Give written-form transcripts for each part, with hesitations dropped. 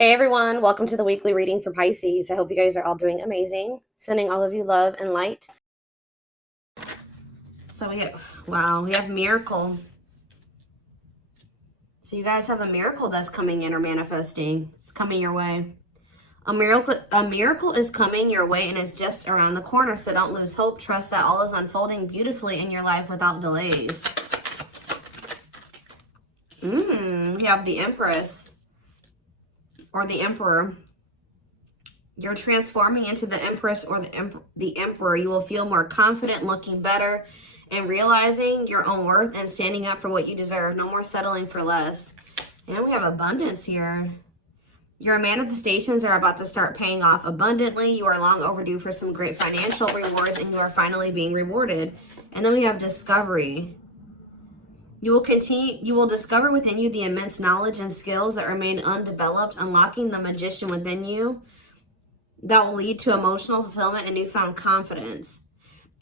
Hey everyone, welcome to the weekly reading for Pisces. I hope you guys are all doing amazing. Sending all of you love and light. So we have miracle. So you guys have a miracle that's coming in or manifesting. It's coming your way. A miracle is coming your way and it's just around the corner. So don't lose hope. Trust that all is unfolding beautifully in your life without delays. We have the Empress or the Emperor. You're transforming into the Empress or the Emperor. You will feel more confident, looking better, and realizing your own worth and standing up for what you deserve. No more settling for less. And we have abundance here. Your manifestations are about to start paying off abundantly. You are long overdue for some great financial rewards, and you are finally being rewarded. And then we have discovery. You will discover within you the immense knowledge and skills that remain undeveloped, unlocking the magician within you that will lead to emotional fulfillment and newfound confidence.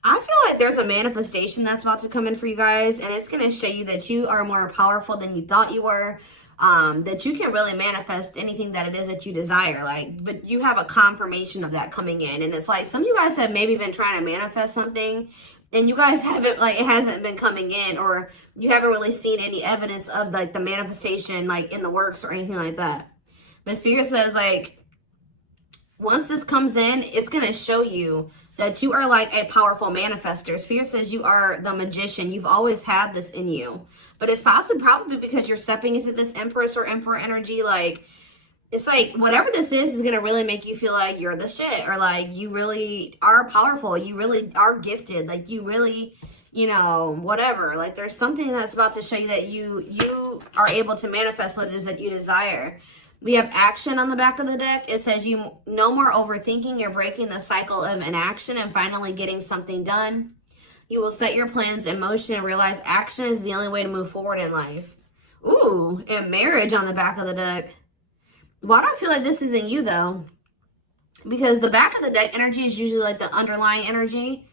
I feel like there's a manifestation that's about to come in for you guys, and it's going to show you that you are more powerful than you thought you were, that you can really manifest anything that it is that you desire. But you have a confirmation of that coming in, and it's like some of you guys have maybe been trying to manifest something, and you guys haven't, it hasn't been coming in, or you haven't really seen any evidence of the manifestation in the works or anything like that. But Spirit says once this comes in, it's going to show you that you are a powerful manifester. Spirit says you are the magician. You've always had this in you. But it's probably because you're stepping into this Empress or Emperor energy. It's whatever this is going to really make you feel like you're the shit. Or you really are powerful. You really are gifted. You really, whatever. There's something that's about to show you that you are able to manifest what it is that you desire. We have action on the back of the deck. It says you no more overthinking. You're breaking the cycle of inaction and finally getting something done. You will set your plans in motion and realize action is the only way to move forward in life. Ooh, and marriage on the back of the deck. Why do I feel like this isn't you though? Because the back of the deck energy is usually the underlying energy.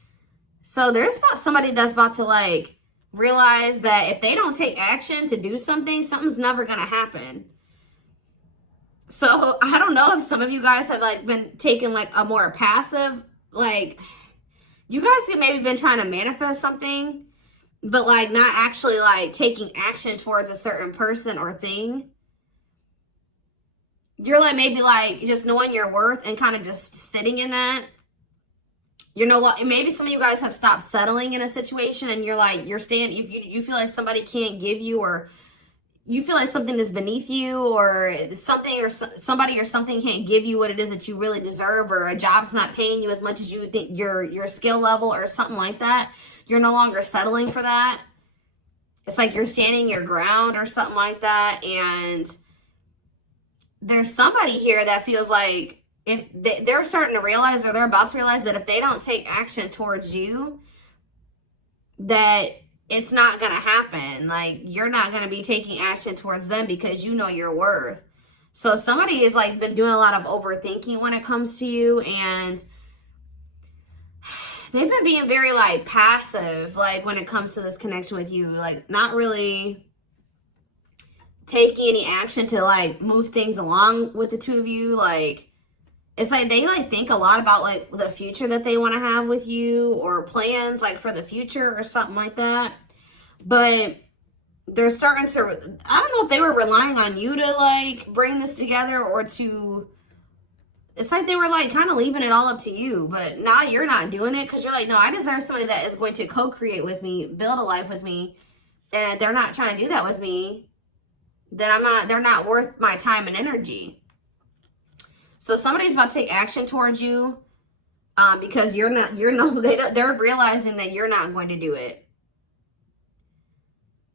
So there's somebody that's about to realize that if they don't take action to do something, something's never going to happen. So I don't know if some of you guys have been taking a more passive, you guys have maybe been trying to manifest something, but not actually taking action towards a certain person or thing. You're maybe just knowing your worth and kind of just sitting in that. Maybe some of you guys have stopped settling in a situation and you're staying, you feel like somebody can't give you, or you feel like something is beneath you, or something or somebody or something can't give you what it is that you really deserve, or a job's not paying you as much as you think your skill level or something like that. You're no longer settling for that. It's you're standing your ground or something like that. And there's somebody here that feels like if they're starting to realize, or they're about to realize, that if they don't take action towards you, that it's not going to happen. You're not going to be taking action towards them because you know your worth. So somebody has been doing a lot of overthinking when it comes to you, and they've been being very passive when it comes to this connection with you, not really taking any action to move things along with the two of you. It's they think a lot about the future that they want to have with you, or plans for the future or something like that. But they're starting to, I don't know if they were relying on you to bring this together, or to, it's they were kind of leaving it all up to you. But now you're not doing it because you're no, I deserve somebody that is going to co-create with me, build a life with me. And if they're not trying to do that with me, then they're not worth my time and energy. So somebody's about to take action towards you because they're realizing that you're not going to do it.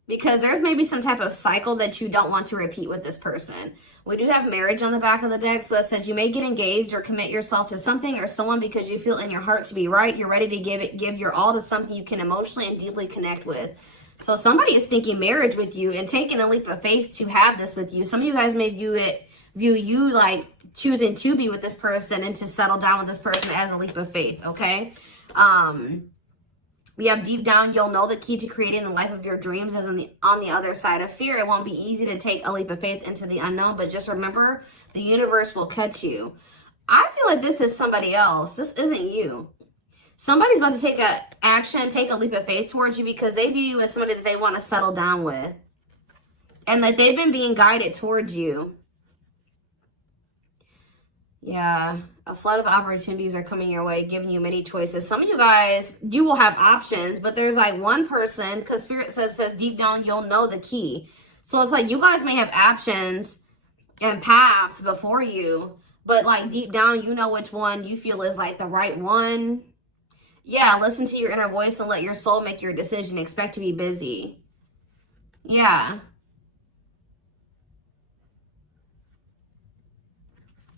Because there's maybe some type of cycle that you don't want to repeat with this person. We do have marriage on the back of the deck. So it says you may get engaged or commit yourself to something or someone because you feel in your heart to be right. You're ready to give your all to something you can emotionally and deeply connect with. So somebody is thinking marriage with you and taking a leap of faith to have this with you. Some of you guys may view you choosing to be with this person and to settle down with this person as a leap of faith, okay? We have deep down, you'll know the key to creating the life of your dreams is on the other side of fear. It won't be easy to take a leap of faith into the unknown, but just remember, the universe will catch you. I feel like this is somebody else. This isn't you. Somebody's about to take action, take a leap of faith towards you because they view you as somebody that they want to settle down with. And that they've been being guided towards you. Yeah, a flood of opportunities are coming your way, giving you many choices. Some of you guys, you will have options, but there's like one person, because Spirit says deep down, you'll know the key. So it's like you guys may have options and paths before you, but like deep down, you know which one you feel is like the right one. Yeah, listen to your inner voice and let your soul make your decision. Expect to be busy. Yeah.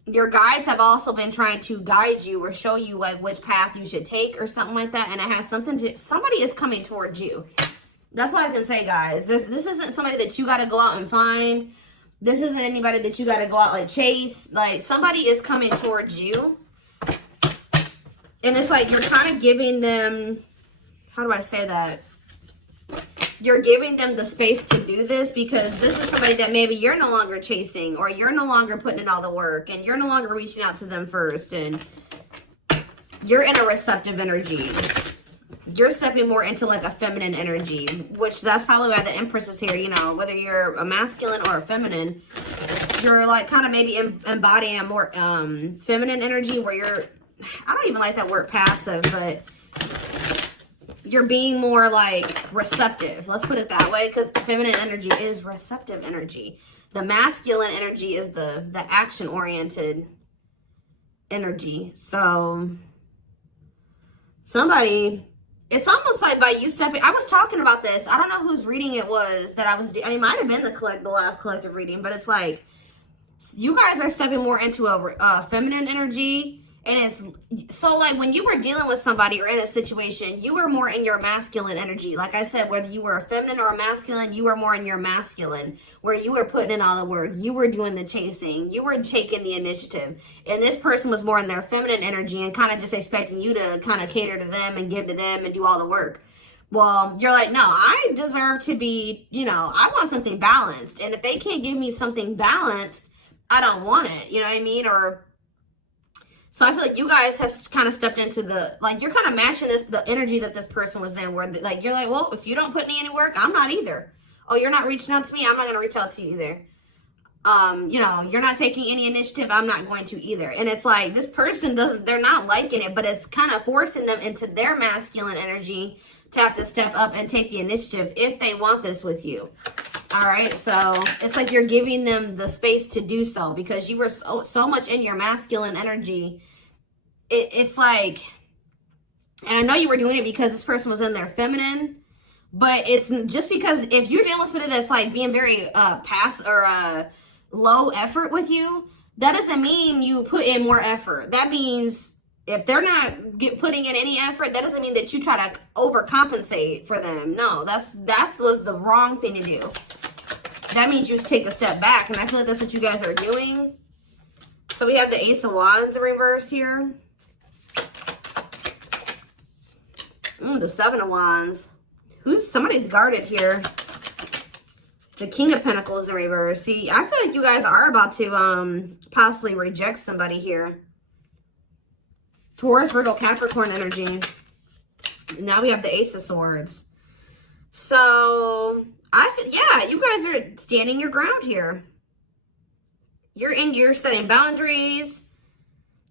Your guides have also been trying to guide you or show you like which path you should take or something like that. And it has something to, somebody is coming towards you. That's what I can say, guys. This isn't somebody that you got to go out and find. This isn't anybody that you got to go out and chase. Like, somebody is coming towards you. And it's like you're kind of giving them, how do I say that? You're giving them the space to do this because this is somebody that maybe you're no longer chasing, or you're no longer putting in all the work, and you're no longer reaching out to them first, and you're in a receptive energy. You're stepping more into like a feminine energy, which that's probably why the Empress is here. You know, whether you're a masculine or a feminine, you're like kind of maybe embodying a more feminine energy where you're, I don't even like that word passive, but you're being more like receptive. Let's put it that way, because feminine energy is receptive energy. The masculine energy is the action-oriented energy. So somebody, it's almost like by you stepping, I was talking about this. I don't know whose reading it was that I was doing. It might have been the last collective reading, but it's like you guys are stepping more into a feminine energy. And it's so like when you were dealing with somebody or in a situation, you were more in your masculine energy. Like I said, whether you were a feminine or a masculine, you were more in your masculine, where you were putting in all the work. You were doing the chasing. You were taking the initiative. And this person was more in their feminine energy and kind of just expecting you to kind of cater to them and give to them and do all the work. Well, you're like, no, I deserve to be, you know, I want something balanced. And if they can't give me something balanced, I don't want it. You know what I mean? So I feel like you guys have kind of stepped into the, like, you're kind of matching the energy that this person was in, where like, you're like, well, if you don't put me any work, I'm not either. Oh, you're not reaching out to me, I'm not going to reach out to you either. You know, you're not taking any initiative, I'm not going to either. And it's like, this person they're not liking it, but it's kind of forcing them into their masculine energy to have to step up and take the initiative if they want this with you. All right, so it's like you're giving them the space to do so because you were so much in your masculine energy. It's like, and I know you were doing it because this person was in their feminine, but it's just because if you're dealing with somebody that's like being very low effort with you, that doesn't mean you put in more effort. That means if they're not putting in any effort, that doesn't mean that you try to overcompensate for them. No, that was the wrong thing to do. That means you just take a step back, and I feel like that's what you guys are doing. So we have the Ace of Wands in reverse here. The Seven of Wands. Somebody's guarded here. The King of Pentacles in reverse. See, I feel like you guys are about to possibly reject somebody here. Taurus, Virgo, Capricorn energy. Now we have the Ace of Swords. So, yeah, you guys are standing your ground here. You're setting boundaries.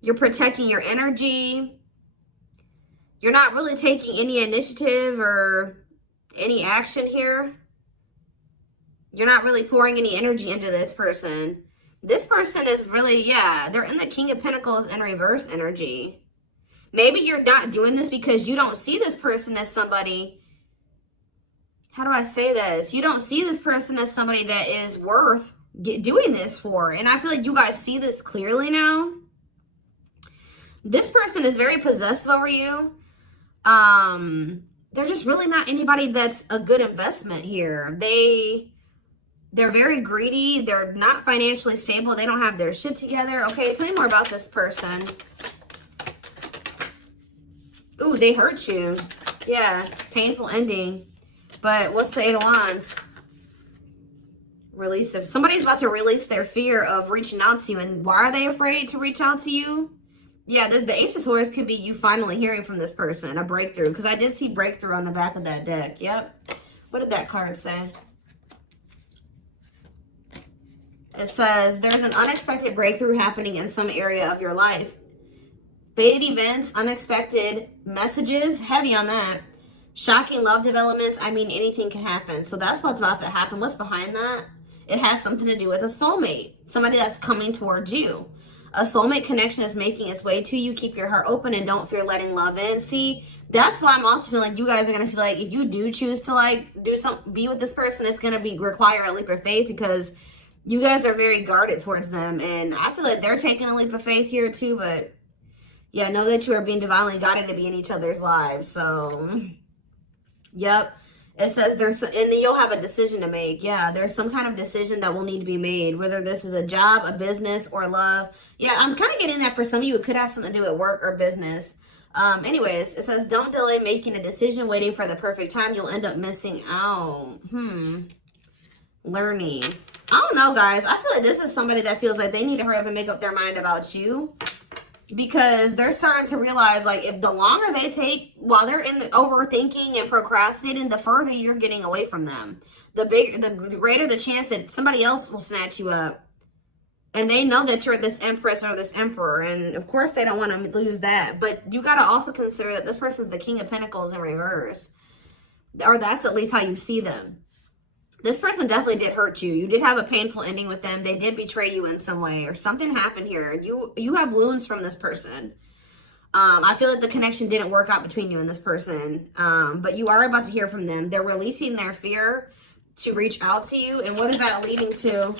You're protecting your energy. You're not really taking any initiative or any action here. You're not really pouring any energy into this person. This person is really, yeah, they're in the King of Pentacles in reverse energy. Maybe you're not doing this because you don't see this person as somebody, how do I say this? You don't see this person as somebody that is worth doing this for. And I feel like you guys see this clearly now. This person is very possessive over you. They're just really not anybody that's a good investment here. They're very greedy. They're not financially stable. They don't have their shit together. Okay, tell me more about this person. Ooh, they hurt you. Yeah, painful ending. But what's the 8 of Wands? Release of, somebody's about to release their fear of reaching out to you. And why are they afraid to reach out to you? Yeah, the Ace of Swords could be you finally hearing from this person, a breakthrough. Because I did see breakthrough on the back of that deck. Yep. What did that card say? It says, there's an unexpected breakthrough happening in some area of your life. Fated events, unexpected messages, heavy on that. Shocking love developments, I mean, anything can happen. So that's what's about to happen. What's behind that? It has something to do with a soulmate. Somebody that's coming towards you. A soulmate connection is making its way to you. Keep your heart open and don't fear letting love in. See, that's why I'm also feeling like you guys are going to feel like if you do choose to like be with this person, it's going to require a leap of faith because you guys are very guarded towards them. And I feel like they're taking a leap of faith here too. But yeah, know that you are being divinely guided to be in each other's lives. So, yep. It says and then you'll have a decision to make. Yeah, there's some kind of decision that will need to be made, whether this is a job, a business, or love. Yeah, I'm kind of getting that for some of you. It could have something to do with work or business. Anyways, it says, don't delay making a decision, waiting for the perfect time. You'll end up missing out. Learning. I don't know, guys. I feel like this is somebody that feels like they need to hurry up and make up their mind about you. Because they're starting to realize, like, if the longer they take while they're in the overthinking and procrastinating, the further you're getting away from them. The greater the chance that somebody else will snatch you up. And they know that you're this empress or this emperor. And, of course, they don't want to lose that. But you got to also consider that this person's the King of Pentacles in reverse. Or that's at least how you see them. This person definitely did hurt you. You did have a painful ending with them. They did betray you in some way or something happened here. You have wounds from this person. I feel like the connection didn't work out between you and this person. But you are about to hear from them. They're releasing their fear to reach out to you. And what is that leading to?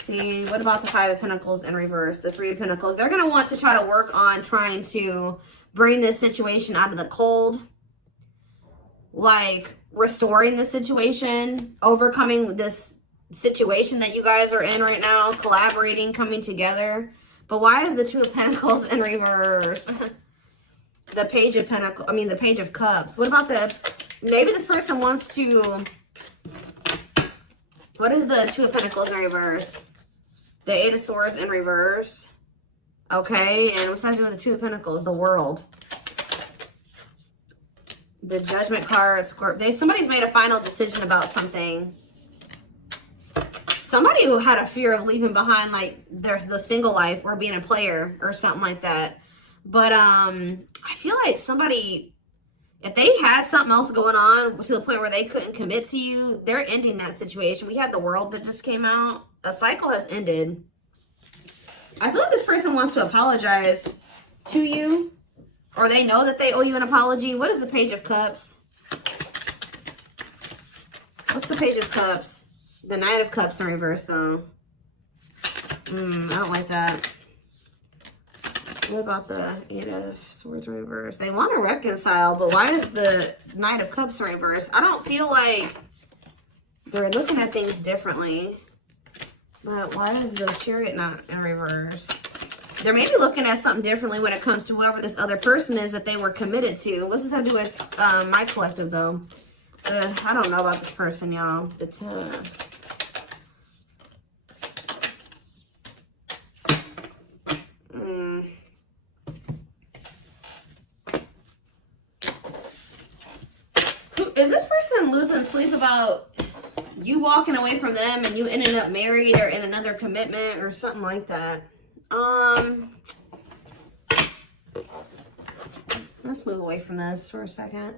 See, what about the 5 of Pentacles in reverse? The 3 of Pentacles. They're going to want to try to work on trying to bring this situation out of the cold. Like restoring the situation, overcoming this situation that you guys are in right now, collaborating, coming together. But why is the 2 of Pentacles in reverse? The Page of Pentacles, the Page of Cups. What about maybe this person wants to, what is the 2 of Pentacles in reverse? The 8 of Swords in reverse. Okay, and what's that doing with the 2 of Pentacles? The World. The Judgment card, Scorpio. Somebody's made a final decision about something. Somebody who had a fear of leaving behind, like, the single life or being a player or something like that. But I feel like somebody, if they had something else going on to the point where they couldn't commit to you, they're ending that situation. We had the World that just came out. A cycle has ended. I feel like this person wants to apologize to you. Or they know that they owe you an apology. What is the Page of Cups? What's the Page of Cups? The Knight of Cups in reverse, though. I don't like that. What about the 8 of Swords in reverse? They want to reconcile, but why is the Knight of Cups in reverse? I don't feel like they're looking at things differently. But why is the Chariot not in reverse? They're maybe looking at something differently when it comes to whoever this other person is that they were committed to. What's this have to do with my collective, though? I don't know about this person, y'all. Is this person losing sleep about you walking away from them and you ended up married or in another commitment or something like that? Let's move away from this for a second.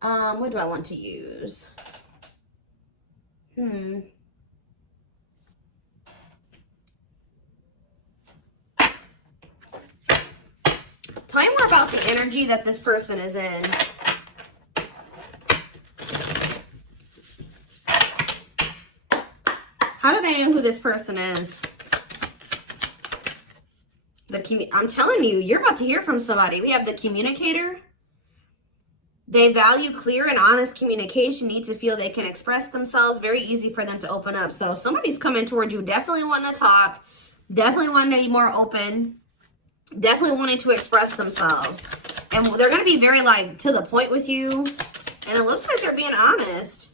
What do I want to use? Tell me more about the energy that this person is in. How do they know who this person is? I'm telling you, you're about to hear from somebody. We have the Communicator. They value clear and honest communication, need to feel they can express themselves. Very easy for them to open up. So somebody's coming towards you, definitely wanting to talk, definitely wanting to be more open. Definitely wanting to express themselves. And they're going to be very, like, to the point with you. And it looks like they're being honest.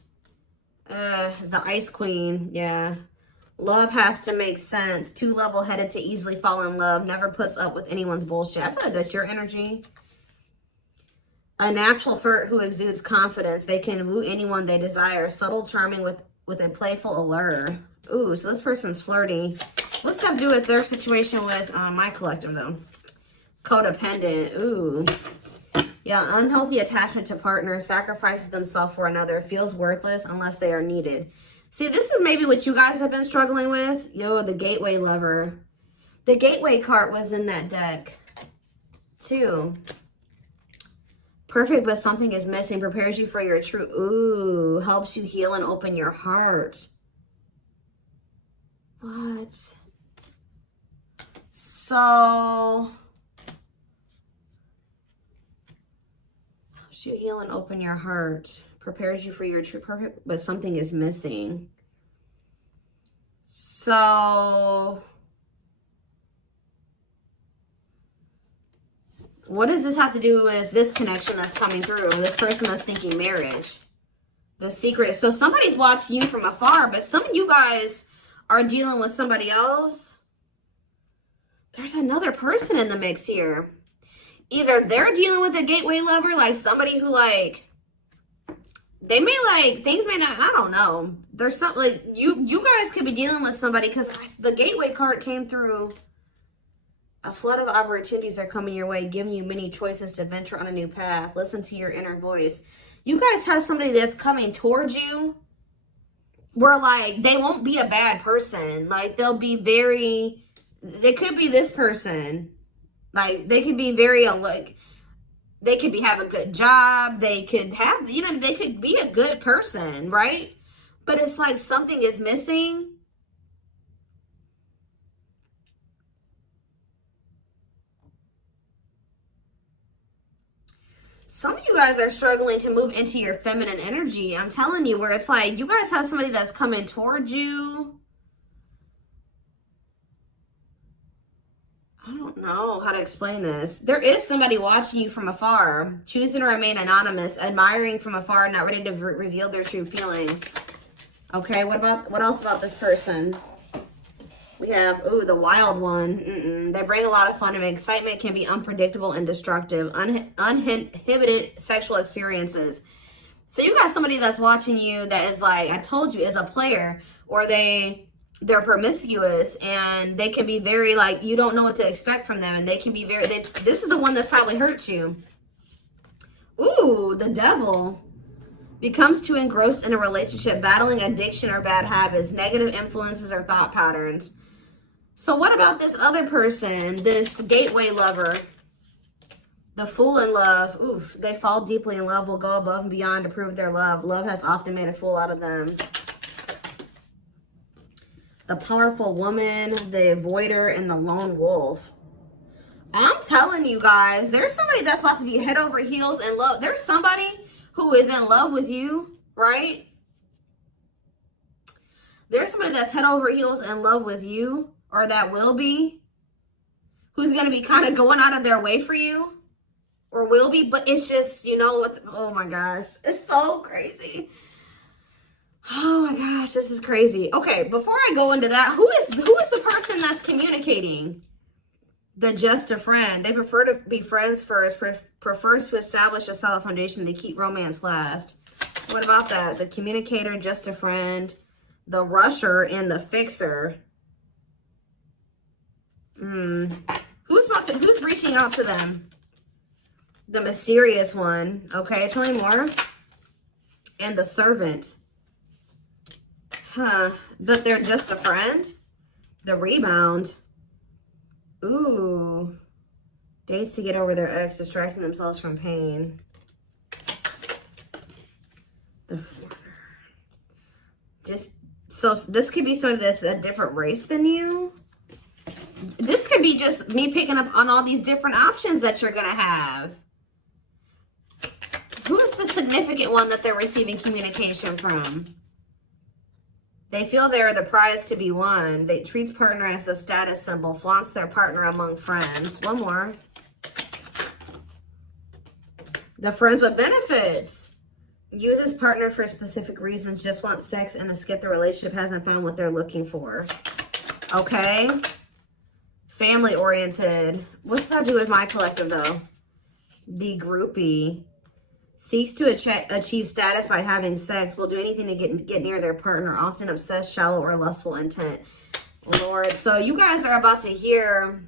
The Ice Queen. Yeah. Love has to make sense. Too level-headed to easily fall in love. Never puts up with anyone's bullshit. I feel like that's your energy. A natural flirt who exudes confidence. They can woo anyone they desire. Subtle, charming with a playful allure. Ooh, so this person's flirty. What's that do with their situation with my collective, though? Codependent. Ooh. Yeah, unhealthy attachment to partner. Sacrifices themselves for another. Feels worthless unless they are needed. See, this is maybe what you guys have been struggling with. Yo, the gateway lover. The gateway card was in that deck, too. Perfect, but something is missing. Prepares you for your true... Ooh, helps you heal and open your heart. What? So... helps you heal and open your heart. Prepares you for your true perfect, but something is missing. So... what does this have to do with this connection that's coming through? This person that's thinking marriage. The secret. So somebody's watching you from afar, but some of you guys are dealing with somebody else. There's another person in the mix here. Either they're dealing with a gateway lover, like somebody who, like, they may, like, things may not, I don't know. There's something, like, you guys could be dealing with somebody, because the gateway card came through. A flood of opportunities are coming your way, giving you many choices to venture on a new path. Listen to your inner voice. You guys have somebody that's coming towards you where, like, they won't be a bad person. Like, they'll be very, they could be this person. Like, they could be very, like, they could have a good job. They could have, you know, they could be a good person, right? But it's like something is missing. Some of you guys are struggling to move into your feminine energy. I'm telling you, where it's like you guys have somebody that's coming towards you. I don't know how to explain this. There is somebody watching you from afar, choosing to remain anonymous, admiring from afar, not ready to reveal their true feelings. Okay, what else about this person? We have, ooh, the wild one. They bring a lot of fun and excitement, can be unpredictable and destructive. Uninhibited sexual experiences. So you got somebody that's watching you that is, like, I told you, is a player, or they're promiscuous, and they can be very, like, you don't know what to expect from them, and they can be very, this is the one that's probably hurt you. Ooh, the devil. Becomes too engrossed in a relationship, battling addiction or bad habits, negative influences or thought patterns. So what about this other person, this gateway lover? The fool in love. Oof, they fall deeply in love, will go above and beyond to prove their love. Love has often made a fool out of them. The powerful woman, the avoider, and the lone wolf. I'm telling you guys, there's somebody that's about to be head over heels in love. There's somebody who is in love with you, right? There's somebody that's head over heels in love with you, or that will be, who's going to be kind of going out of their way for you, or will be, but it's just, you know, oh my gosh, it's so crazy. Oh my gosh, this is crazy. Okay, before I go into that, who is the person that's communicating? The just a friend. They prefer to be friends first, prefers to establish a solid foundation. They keep romance last. What about that? The communicator, just a friend, the rusher, and the fixer. Who's reaching out to them? The mysterious one. Okay, tell me more. And the servant. Huh. But they're just a friend? The rebound. Ooh. Dates to get over their ex, distracting themselves from pain. The foreigner. So this could be somebody that's a different race than you. This could be just me picking up on all these different options that you're going to have. Who is the significant one that they're receiving communication from? They feel they're the prize to be won. They treat partner as a status symbol, flaunts their partner among friends. One more. The friends with benefits. Uses partner for specific reasons, just wants sex and to skip the relationship, hasn't found what they're looking for. Okay. Family oriented. What's that do with my collective though? The groupie. Seeks to achieve status by having sex. Will do anything to get near their partner. Often obsessed, shallow, or lustful intent. Lord. So you guys are about to hear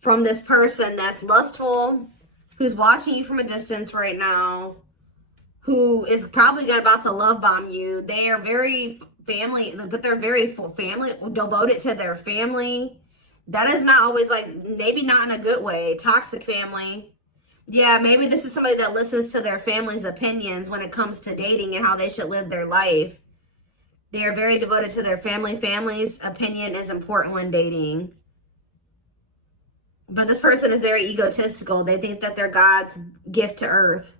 from this person that's lustful, who's watching you from a distance right now, who is probably about to love bomb you. They are very family, but they're very family, devoted to their family. That is not always like, maybe not in a good way. Toxic family. Yeah, maybe this is somebody that listens to their family's opinions when it comes to dating and how they should live their life. They are very devoted to their family. Family's opinion is important when dating. But this person is very egotistical. They think that they're God's gift to earth.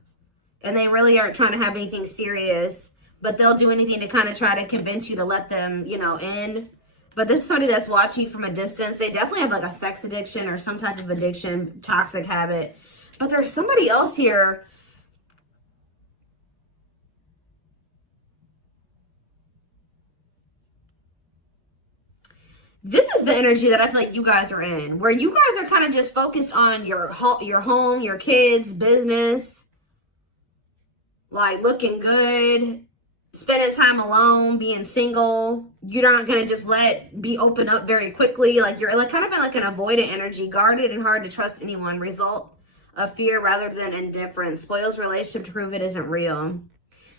And they really aren't trying to have anything serious. But they'll do anything to kind of try to convince you to let them, you know, in. But this is somebody that's watching you from a distance. They definitely have like a sex addiction or some type of addiction, toxic habit. But there's somebody else here. This is the energy that I feel like you guys are in, where you guys are kind of just focused on your home, your kids, business, like looking good, spending time alone, being single. You're not going to just be open up very quickly. Like you're like kind of in like an avoidant energy, guarded and hard to trust anyone. Result of fear rather than indifference. Spoils relationship to prove it isn't real.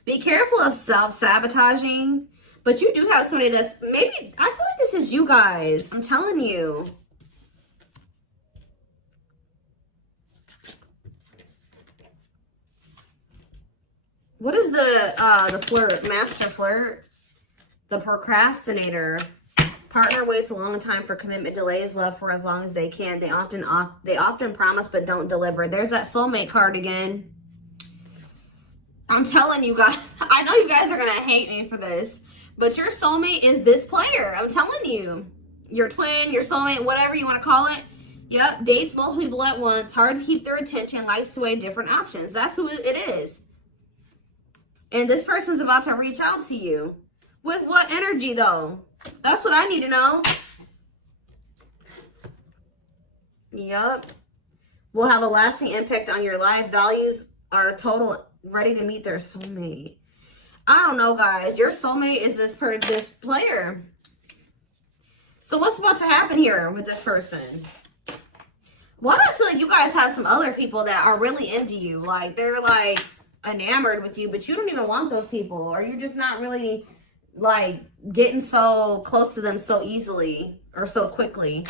Be careful of self-sabotaging. But you do have somebody that's maybe, I feel like this is you guys. I'm telling you. What is the flirt? Master flirt? The procrastinator. Partner waits a long time for commitment, delays love for as long as they can. They often promise but don't deliver. There's that soulmate card again. I'm telling you guys, I know you guys are going to hate me for this, but your soulmate is this player. I'm telling you. Your twin, your soulmate, whatever you want to call it. Yep, dates multiple people at once, hard to keep their attention, likes to weigh different options. That's who it is. And this person's about to reach out to you. With what energy though? That's what I need to know. Yup. Will have a lasting impact on your life. Values are total, ready to meet their soulmate. I don't know, guys. Your soulmate is this player. So what's about to happen here with this person? Well, I feel like you guys have some other people that are really into you. Like, they're like enamored with you, but you don't even want those people. Or you're just not really like getting so close to them so easily or so quickly.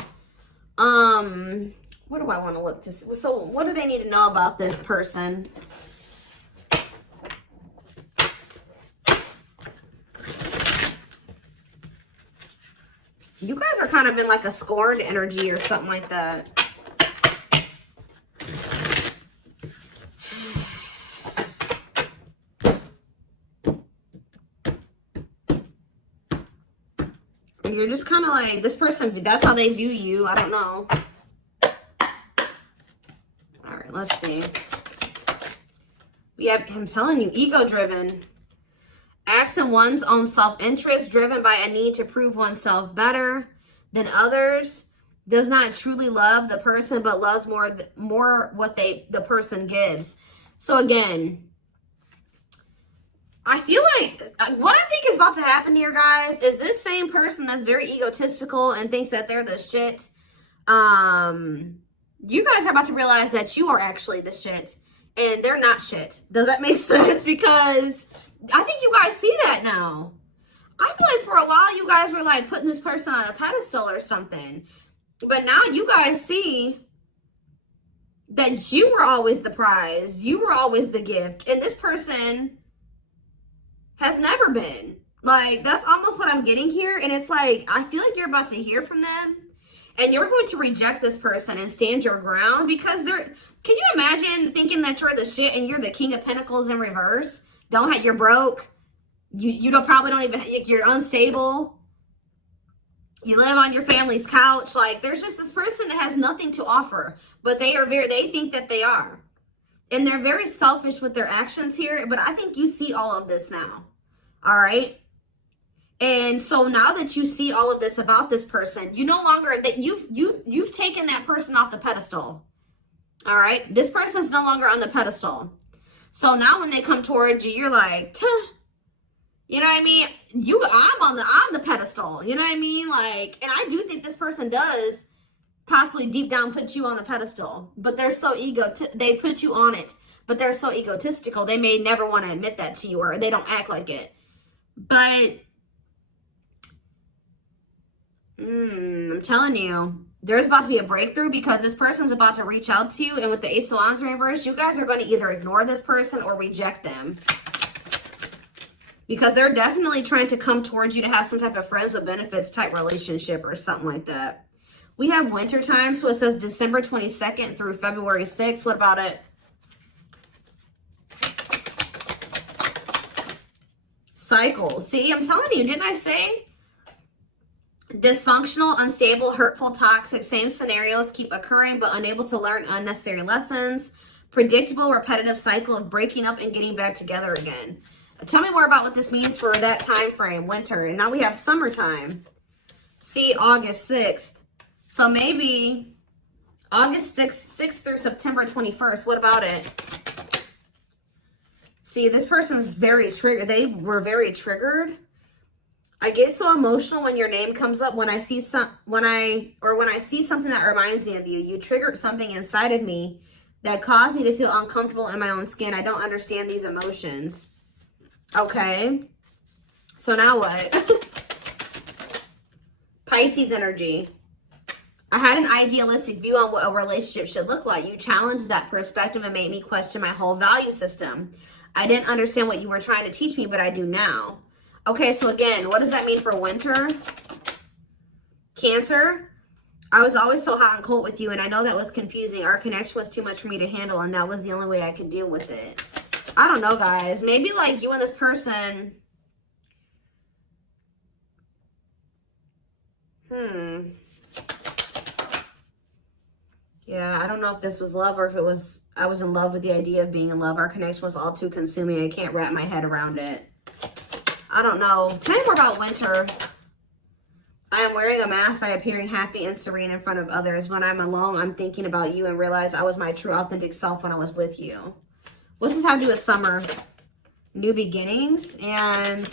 What do I want to look to? So what do they need to know about this person? You guys are kind of in like a scorned energy or something like that. You're just kind of like, this person, that's how they view you. I don't know. All right, let's see. Yeah, I'm telling you, ego-driven. Acts in one's own self-interest, driven by a need to prove oneself better than others. Does not truly love the person, but loves more what the person gives. So again, I feel like what I think is about to happen here, guys, is this same person that's very egotistical and thinks that they're the shit. You guys are about to realize that you are actually the shit and they're not shit. Does that make sense? Because I think you guys see that now. I feel like for a while you guys were like putting this person on a pedestal or something. But now you guys see that you were always the prize. You were always the gift. And this person has never been. Like, that's almost what I'm getting here. And it's like, I feel like you're about to hear from them. And you're going to reject this person and stand your ground. Because they're, can you imagine thinking that you're the shit and you're the King of Pentacles in reverse? You're broke. You don't probably don't even, you're unstable. You live on your family's couch. Like, there's just this person that has nothing to offer, but they think that they are. And they're very selfish with their actions here, but I think you see all of this now. All right? And so now that you see all of this about this person, you no longer, that you've taken that person off the pedestal. All right? This person's no longer on the pedestal. So now when they come towards you, you're like, tuh. You know what I mean? I'm the pedestal. You know what I mean? Like, and I do think this person does possibly deep down put you on a pedestal, but they're so they put you on it, but they're so egotistical. They may never want to admit that to you, or they don't act like it. But I'm telling you, there's about to be a breakthrough, because this person's about to reach out to you. And with the Ace of Wands reverse, you guys are going to either ignore this person or reject them, because they're definitely trying to come towards you to have some type of friends with benefits type relationship or something like that. We have winter time, so it says December 22nd through February 6th. What about it? Cycle. See, I'm telling you, didn't I say? Dysfunctional, unstable, hurtful, toxic, same scenarios keep occurring but unable to learn unnecessary lessons. Predictable, repetitive cycle of breaking up and getting back together again. Tell me more about what this means for that time frame, winter. And now we have summertime. See, August 6th. So maybe August 6th through September 21st. What about it? See, this person's very triggered. They were very triggered. I get so emotional when your name comes up. When I see something that reminds me of you. You triggered something inside of me that caused me to feel uncomfortable in my own skin. I don't understand these emotions. Okay. So now what? Pisces energy. I had an idealistic view on what a relationship should look like. You challenged that perspective and made me question my whole value system. I didn't understand what you were trying to teach me, but I do now. Okay, so again, what does that mean for winter? Cancer. I was always so hot and cold with you, and I know that was confusing. Our connection was too much for me to handle, and that was the only way I could deal with it. I don't know, guys. Maybe like you and this person. Yeah, I don't know if this was love or if it was, I was in love with the idea of being in love. Our connection was all too consuming. I can't wrap my head around it. I don't know. Tell me more about winter. I am wearing a mask by appearing happy and serene in front of others. When I'm alone, I'm thinking about you and realize I was my true authentic self when I was with you. What's this have to do with summer? New beginnings and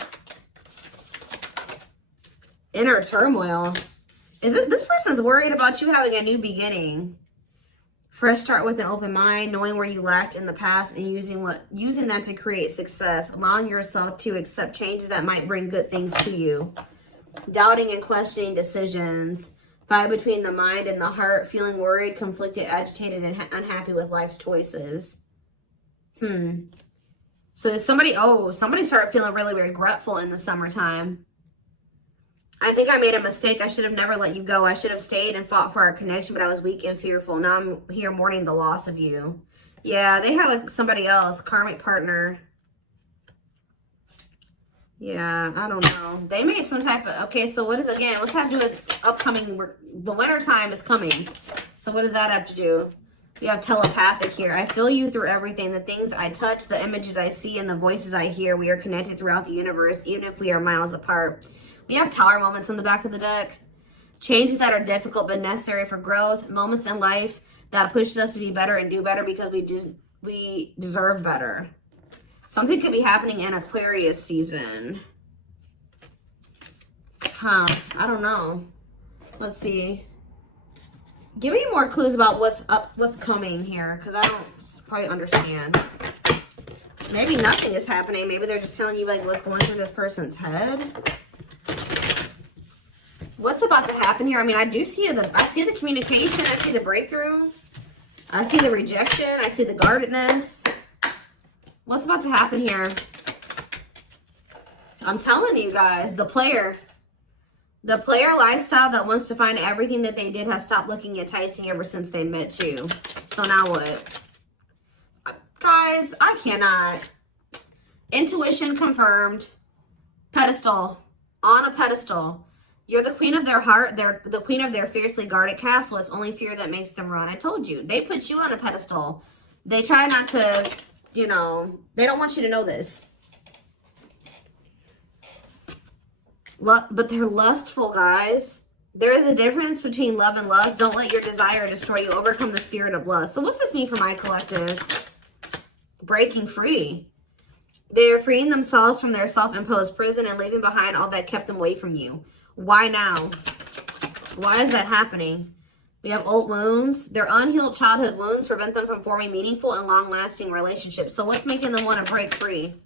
inner turmoil. Is it this person's worried about you having a new beginning? Fresh start with an open mind, knowing where you lacked in the past and using that to create success, allowing yourself to accept changes that might bring good things to you. Doubting and questioning decisions, fight between the mind and the heart, feeling worried, conflicted, agitated, and unhappy with life's choices. So somebody started feeling really regretful in the summertime. I think I made a mistake. I should have never let you go. I should have stayed and fought for our connection, but I was weak and fearful. Now I'm here mourning the loss of you. Yeah, they had like somebody else, karmic partner. Yeah, I don't know. They made some type of, okay, so what is, again, what's have to do with upcoming, the winter time is coming. So what does that have to do? We have telepathic here. I feel you through everything. The things I touch, the images I see, and the voices I hear. We are connected throughout the universe, even if we are miles apart. We have tower moments on the back of the deck. Changes that are difficult but necessary for growth. Moments in life that pushes us to be better and do better because we deserve better. Something could be happening in Aquarius season. I don't know. Let's see. Give me more clues about what's coming here, because I don't probably understand. Maybe nothing is happening. Maybe they're just telling you like what's going through this person's head. What's about to happen here? I mean, I see the communication. I see the breakthrough. I see the rejection. I see the guardedness. What's about to happen here? I'm telling you guys, the player lifestyle that wants to find everything that they did has stopped looking enticing ever since they met you. So now what? Guys, I cannot. Intuition confirmed. Pedestal. On a pedestal. You're the queen of their heart. They're the queen of their fiercely guarded castle. It's only fear that makes them run. I told you. They put you on a pedestal. They try not to, you know, they don't want you to know this. But they're lustful, guys. There is a difference between love and lust. Don't let your desire destroy you. Overcome the spirit of lust. So what's this mean for my collective? Breaking free. They are freeing themselves from their self-imposed prison and leaving behind all that kept them away from you. Why now? Why is that happening? We have old wounds. Their unhealed childhood wounds prevent them from forming meaningful and long-lasting relationships. So what's making them want to break free?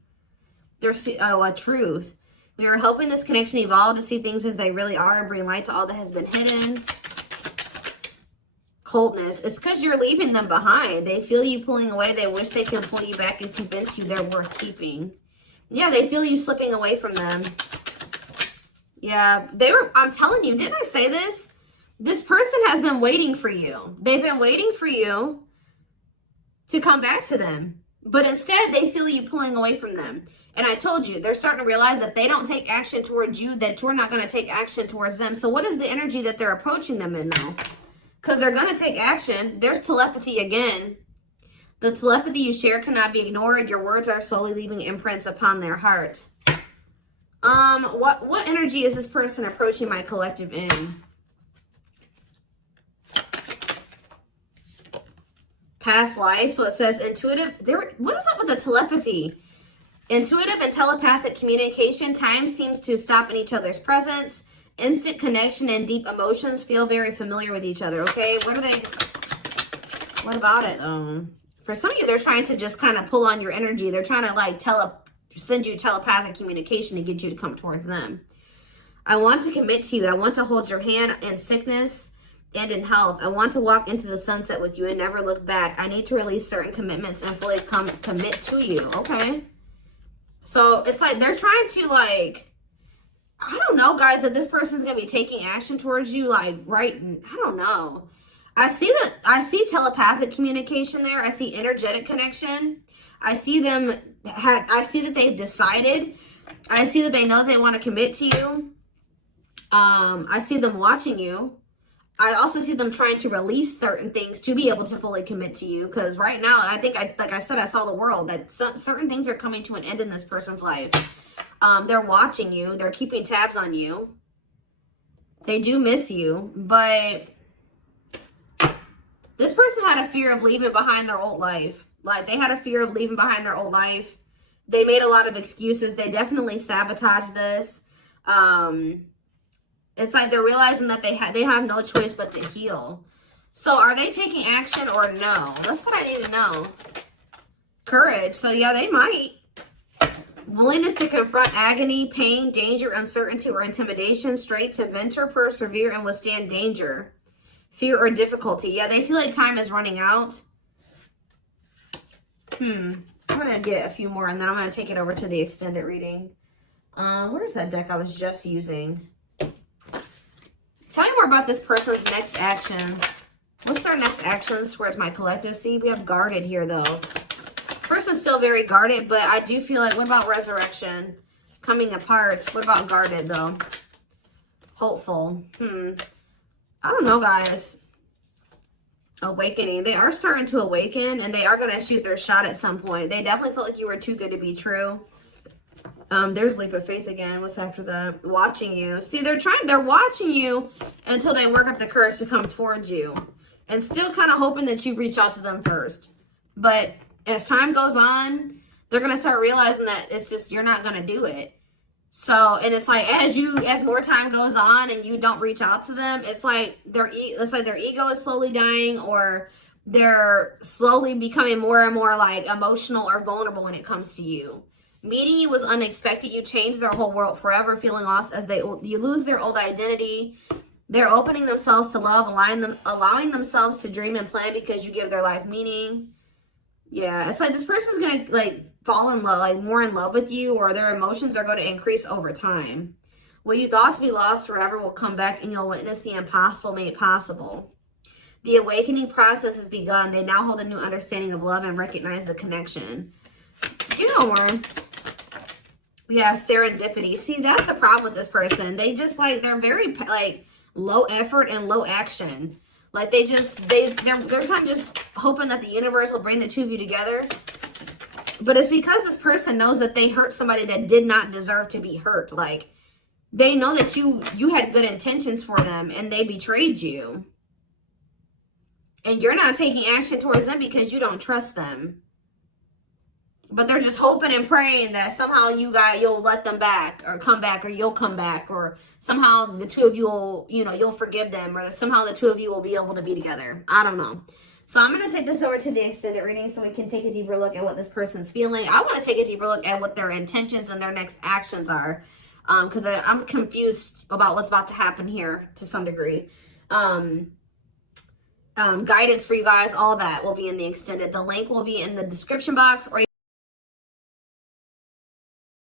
A truth. We are helping this connection evolve to see things as they really are and bring light to all that has been hidden. Coldness. It's because you're leaving them behind. They feel you pulling away. They wish they can pull you back and convince you they're worth keeping. Yeah, they feel you slipping away from them. Yeah, I'm telling you, didn't I say this? This person has been waiting for you. They've been waiting for you to come back to them. But instead, they feel you pulling away from them. And I told you, they're starting to realize that they don't take action towards you, that you're not going to take action towards them. So what is the energy that they're approaching them in, though? Because they're going to take action. There's telepathy again. The telepathy you share cannot be ignored. Your words are slowly leaving imprints upon their heart. What energy is this person approaching my collective in? Past life. So it says intuitive. What is up with the telepathy? Intuitive and telepathic communication. Time seems to stop in each other's presence. Instant connection and deep emotions feel very familiar with each other. Okay, what about it though? For some of you, they're trying to just kind of pull on your energy. They're trying to like send you telepathic communication to get you to come towards them. I want to commit to you. I want to hold your hand in sickness and in health. I want to walk into the sunset with you and never look back. I need to release certain commitments and fully commit to you. Okay. So it's like they're trying to like, I don't know, guys, that this person's going to be taking action towards you. Like, right. I don't know. I see telepathic communication there. I see energetic connection. I see I see that they've decided. I see that they know they want to commit to you. I see them watching you. I also see them trying to release certain things to be able to fully commit to you. Because right now, I think, like I said, I saw the world. That certain things are coming to an end in this person's life. They're watching you. They're keeping tabs on you. They do miss you. But this person had a fear of leaving behind their old life. Like, they had a fear of leaving behind their old life. They made a lot of excuses. They definitely sabotaged this. It's like they're realizing that they have no choice but to heal. So are they taking action or no? That's what I need to know. Courage. So yeah, they might. Willingness to confront agony, pain, danger, uncertainty, or intimidation. Straight to venture, persevere, and withstand danger. Fear or difficulty. Yeah, they feel like time is running out. I'm going to get a few more and then I'm going to take it over to the extended reading. Where's that deck I was just using? Tell me more about this person's next action. What's their next actions towards my collective? See, we have guarded here, though. Person's still very guarded, but I do feel like, what about resurrection? Coming apart. What about guarded, though? Hopeful. I don't know, guys. Awakening. They are starting to awaken, and they are going to shoot their shot at some point. They definitely felt like you were too good to be true. There's leap of faith again. What's after that? Watching you. See, they're watching you until they work up the courage to come towards you. And still kind of hoping that you reach out to them first. But as time goes on, they're going to start realizing that it's just, you're not going to do it. So, and it's like, as more time goes on and you don't reach out to them, it's like their ego is slowly dying, or they're slowly becoming more and more like emotional or vulnerable when it comes to you. Meeting you was unexpected. You changed their whole world forever, feeling lost as you lose their old identity. They're opening themselves to love, allowing themselves to dream and plan because you give their life meaning. Yeah, it's like this person's going to like fall in love, like more in love with you, or their emotions are going to increase over time. What you thought to be lost forever will come back and you'll witness the impossible made possible. The awakening process has begun. They now hold a new understanding of love and recognize the connection. You know more. We have serendipity. See, that's the problem with this person. They just like, they're very like low effort and low action. Like they're kind of just hoping that the universe will bring the two of you together. But it's because this person knows that they hurt somebody that did not deserve to be hurt. Like they know that you had good intentions for them and they betrayed you. And you're not taking action towards them because you don't trust them. But they're just hoping and praying that somehow you'll let them back or come back, or you'll come back, or somehow the two of you will, you'll forgive them, or somehow the two of you will be able to be together. I don't know. So I'm going to take this over to the extended reading so we can take a deeper look at what this person's feeling. I want to take a deeper look at what their intentions and their next actions are, because I'm confused about what's about to happen here to some degree. Guidance for you guys, all that will be in the extended. The link will be in the description box, or